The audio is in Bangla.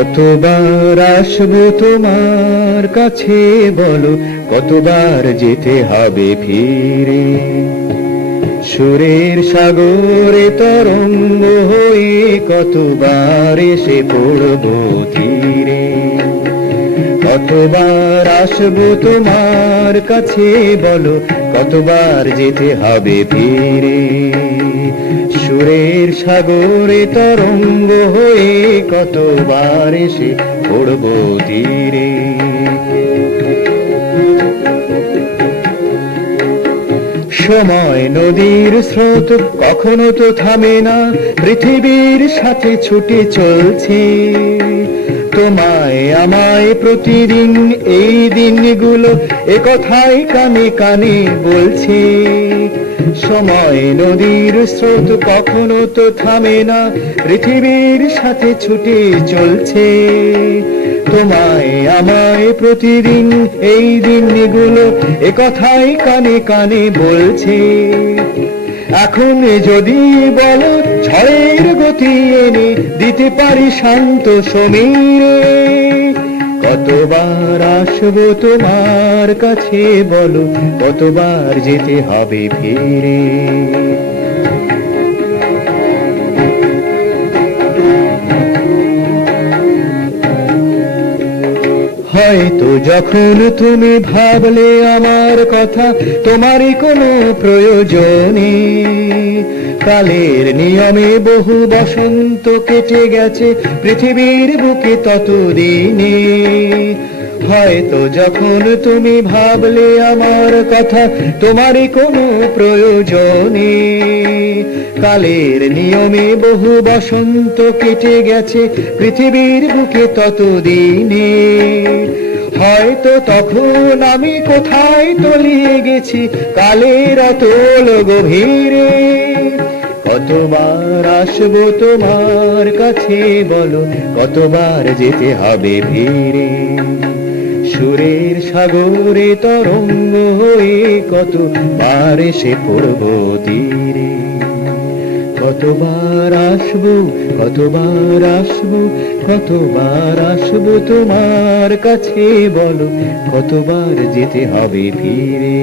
কতবার আসবো তোমার কাছে বলো, কতবার যেতে হবে ফিরে। সুরের সাগরে তরঙ্গ হয়ে কতবার এসে পড়বো তীরে। কতবার আসবো তোমার কাছে বলো, কতবার যেতে হবে ফিরে। সুরের সাগরে তরঙ্গ হয়ে কতবার এসে পড়বো তীরে। সময় নদীর স্রোত কখনো তো থামে না, পৃথিবীর সাথে ছুটে চলছে। তোমায় আমায় প্রতিদিন এই দিনগুলো একথাই কানে কানে বলছে। সময় নদীর স্রোত কখনো তো থামে না, পৃথিবীর সাথে ছুটে চলছে। তোমায় আমায় প্রতিদিন এই দিনগুলো একথাই কানে কানে বলছে। এখন যদি বলো ঝড়ের গতি এনে দিতে পারি শান্ত সমীরে। কতবার আসবো তোমার কাছে বলো, কতবার যেতে হবে ফিরে। হয়তো যখন তুমি ভাবলে আমার কথা তোমারই কোনো প্রয়োজনে, কালের নিয়মে বহু বসন্ত কেটে গেছে পৃথিবীর বুকে ততদিনে। হয়তো যখন তুমি ভাবলে আমার কথা তোমারই কোনো প্রয়োজনে, কালের নিয়মে বহু বসন্ত কেটে গেছে পৃথিবীর বুকে ততদিনে। হয়তো তখন আমি কোথায় তলিয়ে গেছি কালের অতল গভীরে। কতবার আসবো তোমার কাছে বলো, কতবার যেতে হবে ফিরে। সুরের সাগরে তরঙ্গ হয়ে কতবার এসে পড়বো তীরে। কতবার আসবো, কতবার আসবো, কতবার আসবো তোমার কাছে বলো, কতবার যেতে হবে ফিরে।